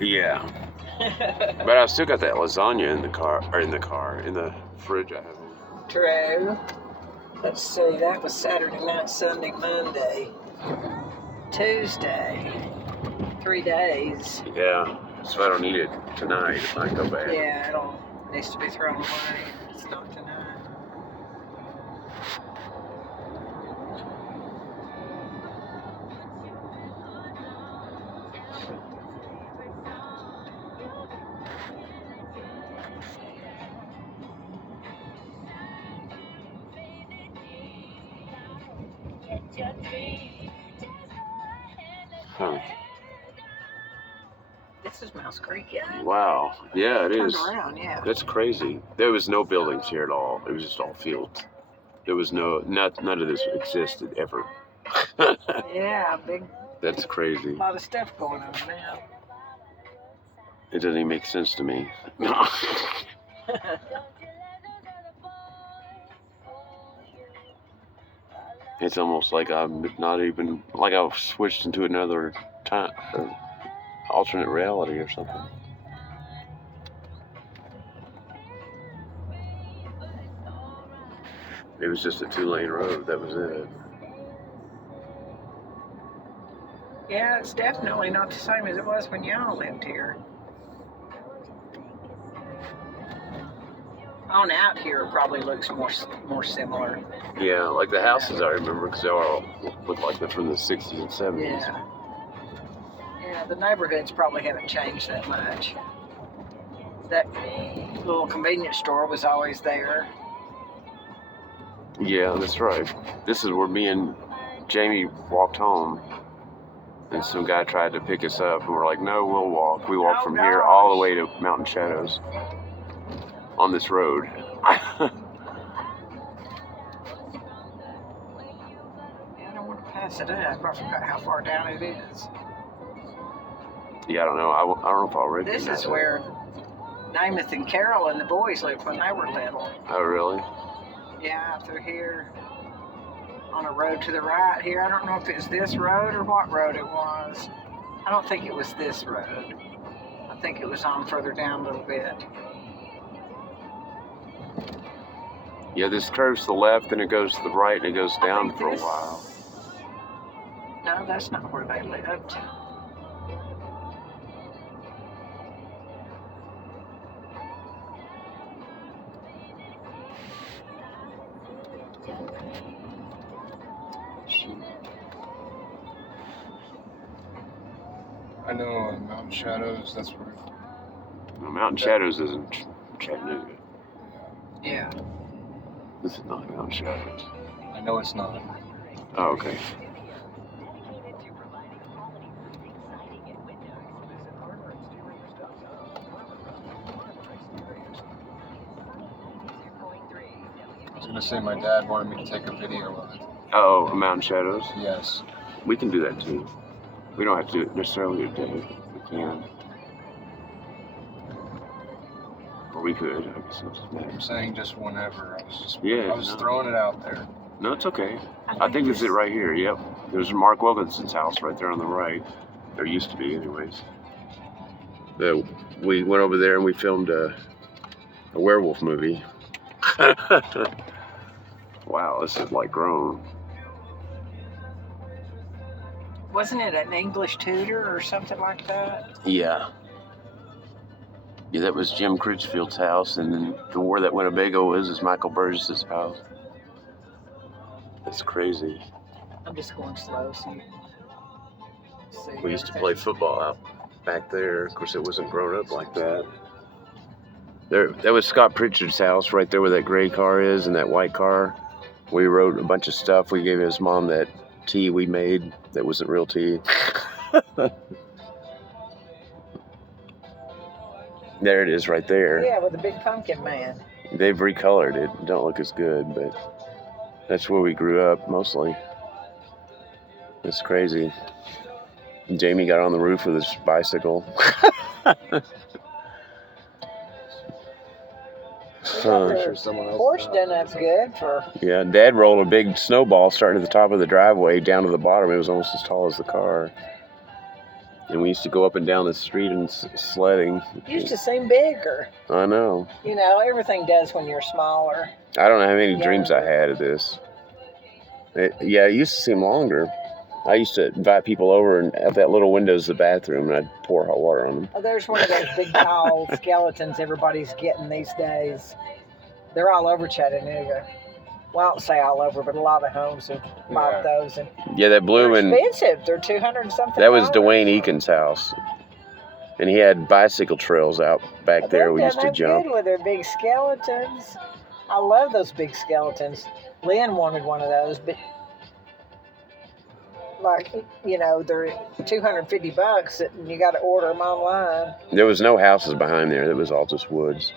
Yeah. But I still got that lasagna in the fridge I have. True. Let's see, that was Saturday night, Sunday, Monday, Tuesday. 3 days. Yeah. So I don't need it tonight if I go back. Yeah, it needs to be thrown away. It's not tonight. Huh. This is Mouse Creek, yeah. Wow. Yeah, it is. Turned around, yeah. That's crazy. There was no buildings here at all. It was just all fields. There was none of this existed ever. Yeah, big. That's crazy. A lot of stuff going on now. It doesn't even make sense to me. It's almost like I'm not even, like I've switched into another time, alternate reality or something. It was just a 2-lane road, that was it. Yeah, it's definitely not the same as it was when y'all lived here. On out here probably looks more similar. Yeah, like the houses I remember, because they all look like they're from the 60s and 70s. Yeah. Yeah, the neighborhoods probably haven't changed that much. That little convenience store was always there. Yeah, that's right. This is where me and Jamie walked home. And some guy tried to pick us up, and we're like, no, we'll walk. We walked from here all the way to Mountain Shadows on this road. Yeah, I don't want to pass it up. I forgot how far down it is. Yeah, I don't know. I don't know if I'll recognize This is it. where Namath and Carol and the boys lived when they were little. Oh, really? Yeah, through here. On a road to the right here. I don't know if it's this road or what road it was. I don't think it was this road. I think it was on further down a little bit. Yeah, this curves to the left, then it goes to the right, and it goes down for a while. No, that's not where they lived. I know in Mountain Shadows, that's where. Well, Mountain Shadows is in Chattanooga. Yeah. This is not Mountain Shadows. I know it's not. Oh, okay. I was gonna say my dad wanted me to take a video of it. Oh, Mountain Shadows? Yes. We can do that too. We don't have to do it necessarily today. We can. Or we could. I guess it doesn't matter. I'm saying just whenever. Yeah, I was no. throwing it out there. No, it's okay. I think it's it right here. Yep. There's Mark Wilkinson's house right there on the right. There used to be, anyways. We went over there and we filmed a werewolf movie. Wow, this is like grown. Wasn't it an English tutor or something like that? Yeah. Yeah, that was Jim Critchfield's house, and then where that Winnebago is Michael Burgess's house. That's crazy. I'm just going slow so you can see. We used to play football out back there. Of course, it wasn't grown up like that. That was Scott Pritchard's house right there where that gray car is and that white car. We wrote a bunch of stuff. We gave his mom that tea we made that wasn't real tea. There it is right there. Yeah, with the big pumpkin man. They've recolored it. It don't look as good, but that's where we grew up mostly. It's crazy. Jamie got on the roof with his bicycle. Horse done up good for. Yeah, Dad rolled a big snowball starting at the top of the driveway down to the bottom. It was almost as tall as the car. And we used to go up and down the street and sledding. It used to seem bigger. I know. You know, everything does when you're smaller. I don't know how many dreams I Younger. had of this. It used to seem longer. I used to invite people over, and at that little window's the bathroom, and I'd pour hot water on them. Oh, there's one of those big tall skeletons everybody's getting these days. They're all over Chattanooga. Well, I don't say all over, but a lot of homes have bought those. And Yeah, that blue they're one. expensive. They're $200 and something. That was Dwayne Eakin's house. And he had bicycle trails out back there. We used to jump. Good with their big skeletons. I love those big skeletons. Lynn wanted one of those, but like, you know, they're $250 and you got to order them online. There was no houses behind there. It was all just woods.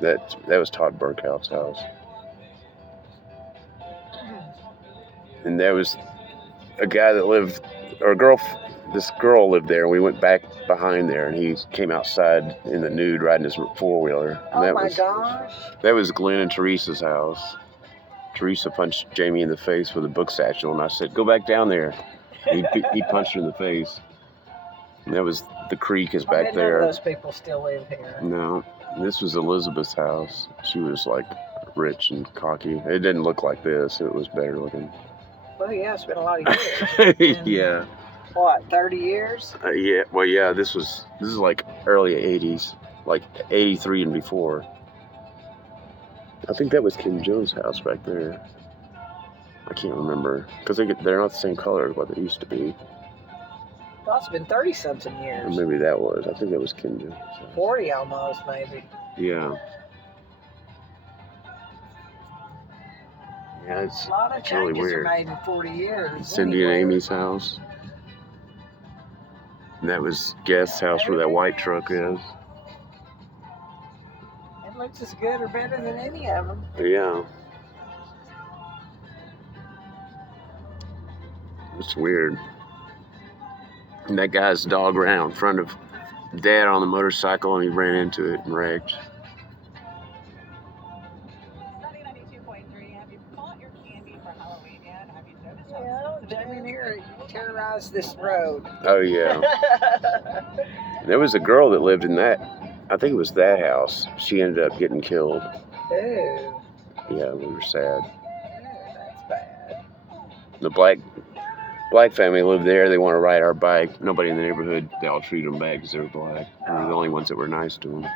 That was Todd Burkhout's house. And there was a guy that lived, or a girl, this girl lived there, and we went back behind there, and he came outside in the nude riding his four-wheeler. Oh my gosh. That was Glenn and Teresa's house. Teresa punched Jamie in the face with a book satchel, and I said, "Go back down there." He punched her in the face. And that was, the creek is back there. None of those people still live here. No, this was Elizabeth's house. She was like rich and cocky. It didn't look like this. It was better looking. Well, yeah, it's been a lot of years. Yeah. What, 30 years? Yeah. Well, yeah. This is like early '80s, like '83 and before. I think that was Kim Jones' house back there. I can't remember because they're not the same color as what they used to be. Well, it's been 30-something Or years. maybe that was. I think that was Kim Jones' house. 40 almost, maybe. Yeah. Yeah, A lot of really changes weird. are made in 40 years. Cindy and Amy's house. And that was Guest's house where that white truck is. It looks as good or better than any of them. Yeah. It's weird. And that guy's dog ran out in front of Dad on the motorcycle, and he ran into it and wrecked. Yeah, Jamie here terrorized this road. Oh, yeah. There was a girl that lived in that, I think it was that house. She ended up getting killed. Ooh, Yeah, we were sad. that's bad. The black family lived there. They want to ride our bike. Nobody in the neighborhood, they all treated them bad because they were black. We were the only ones that were nice to them.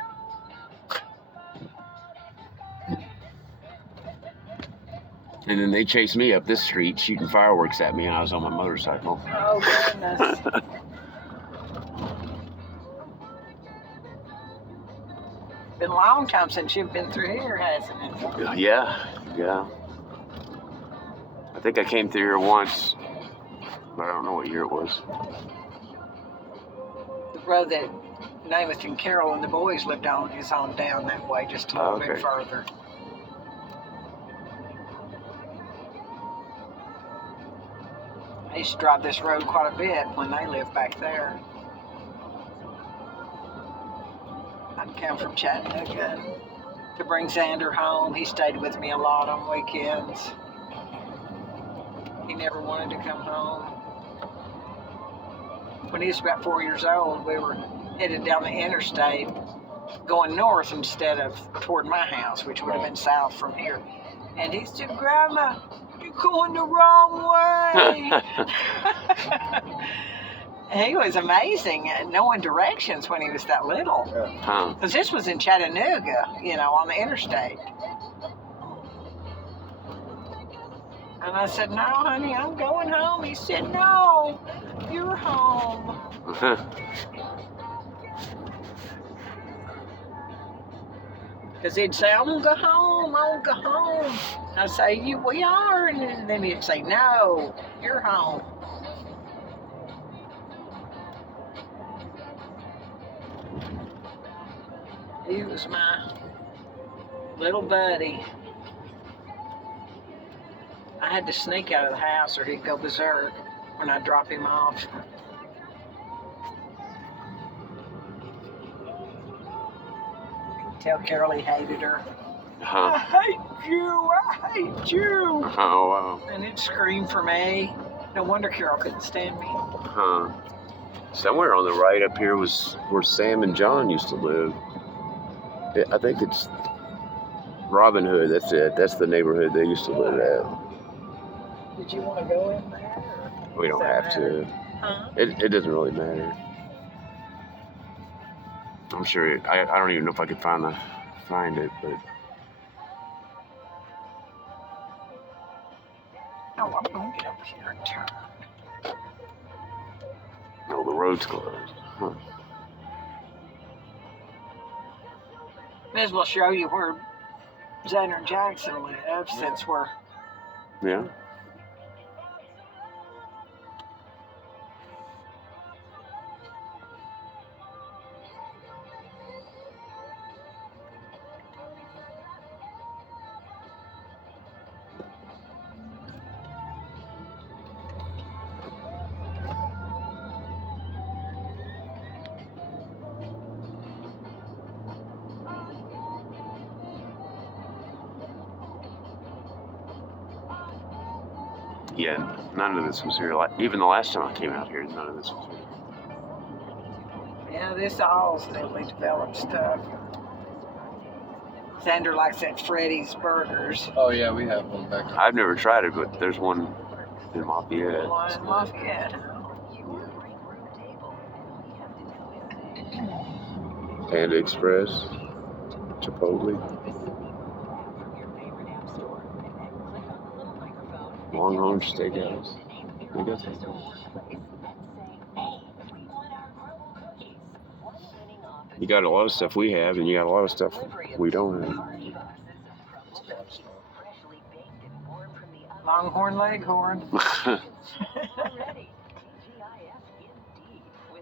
And then they chased me up this street shooting fireworks at me, and I was on my motorcycle. Oh, goodness. Been a long time since you've been through here, hasn't it? Yeah. I think I came through here once, but I don't know what year it was. The road that Namath and Carol and the boys lived on is on down that way, just a little bit Okay. further. I used to drive this road quite a bit when they lived back there. I'd come from Chattanooga to bring Xander home. He stayed with me a lot on weekends. He never wanted to come home. When he was about 4 years old, we were headed down the interstate going north instead of toward my house, which would have been south from here. And he said, "Grandma, you're going the wrong way." He was amazing at knowing directions when he was that little. Huh. Because this was in Chattanooga, you know, on the interstate. And I said, "No, honey, I'm going home." He said, "No, you're home." Because he'd say, "I'm going to go home, I'm going to go home." I'd say, "We are." And then he'd say, "No, you're home." He was my little buddy. I had to sneak out of the house or he'd go berserk when I'd drop him off. Tell Carol he hated her. Huh. "I hate you, I hate you." Oh, wow. And he'd scream for me. No wonder Carol couldn't stand me. Huh. Somewhere on the right up here was where Sam and John used to live. I think it's Robin Hood. That's it. That's the neighborhood they used to live at. Did you want to go in there? We don't have to. Huh? It doesn't really matter. I'm sure. I don't even know if I could find it, but. Oh, I'm going to get over here and turn. No, the road's closed. Huh. May as well show you where Xander and Jackson live since we're. Yeah. Yeah, none of this was here. Even the last time I came out here, none of this was here. Yeah, this all's newly developed stuff. Xander likes that Freddy's Burgers. Oh yeah, we have one back there. I've never tried it, but there's one in Lafayette. One in Lafayette. Panda Express, Chipotle, Longhorn Steakhouse. I guess. You got a lot of stuff we have, and you got a lot of stuff we don't have. Longhorn Leghorn.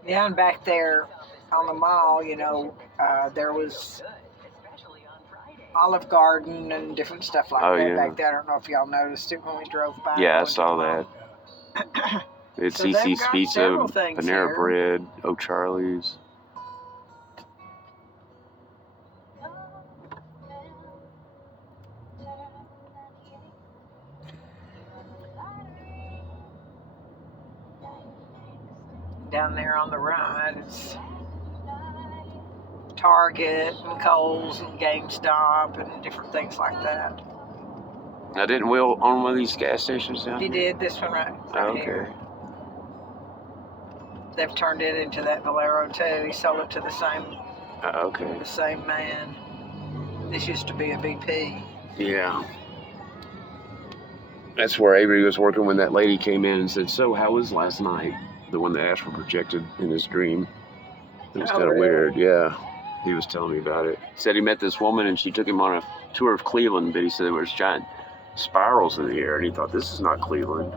Yeah, and back there on the mall, you know, there was Olive Garden and different stuff like that back there. I don't know if y'all noticed it when we drove by. Yeah, I saw that. It's So they've CC's got Pizza, several things Panera here. Bread, O'Charlie's. Down there on the right, it's Target and Kohl's and GameStop and different things like that. Now, didn't Will own one of these gas stations down He here? did this one right Okay. here. They've turned it into that Valero too. He sold it to the Okay. same man. This used to be a BP. Yeah. That's where Avery was working when that lady came in and said, "So, how was last night?" The one that Ashford projected in his dream. It was Oh, kind of really? weird. Yeah. He was telling me about it. He said he met this woman and she took him on a tour of Cleveland, but he said there was giant spirals in the air and he thought, this is not Cleveland.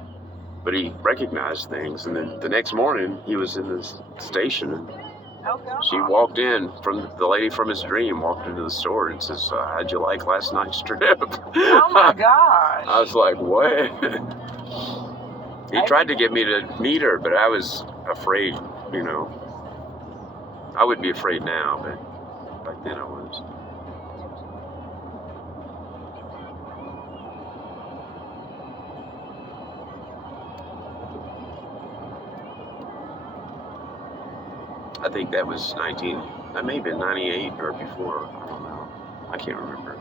But he recognized things, and then the next morning he was in the station and Oh, God. she walked in from the lady from his dream, walked into the store and says, "How'd you like last night's trip?" Oh, my gosh. I was like, what? He tried to get me to meet her, but I was afraid, you know. I wouldn't be afraid now, but back then I was. I think that was that may have been 98 or before, I don't know. I can't remember.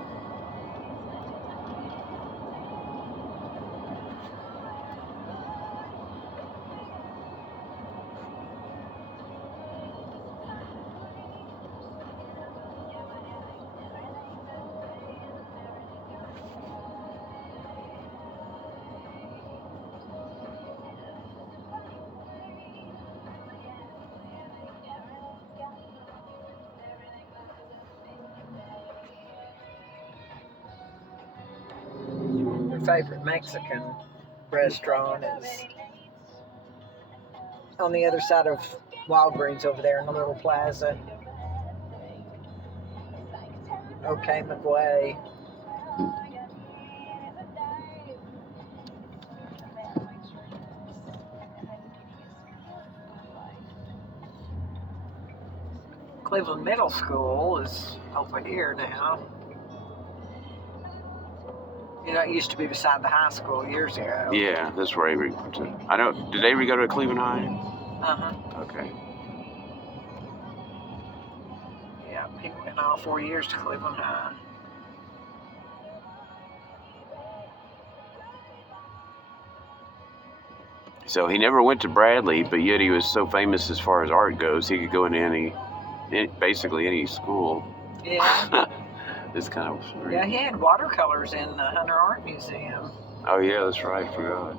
Your favorite Mexican restaurant is on the other side of Walgreens over there in the little plaza. Okay, McWay. Cleveland Middle School is over here now. You know, it used to be beside the high school years ago. Yeah, that's where Avery went to. I know. Did Avery go to Cleveland High? Uh-huh. Okay. Yeah, he went all 4 years to Cleveland High. So he never went to Bradley, but yet he was so famous as far as art goes, he could go into basically any school. Yeah. It's kind of weird. Yeah, he had watercolors in the Hunter Art Museum. Oh yeah, that's right. I forgot.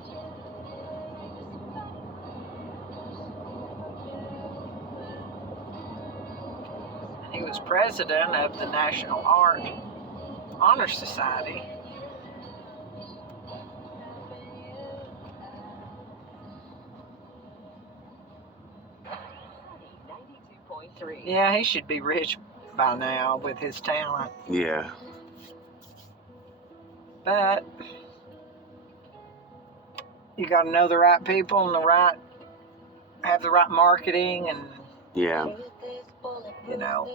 He was president of the National Art Honor Society. Yeah, he should be rich by now with his talent. Yeah. But you got to know the right people and have the right marketing, and Yeah. you know,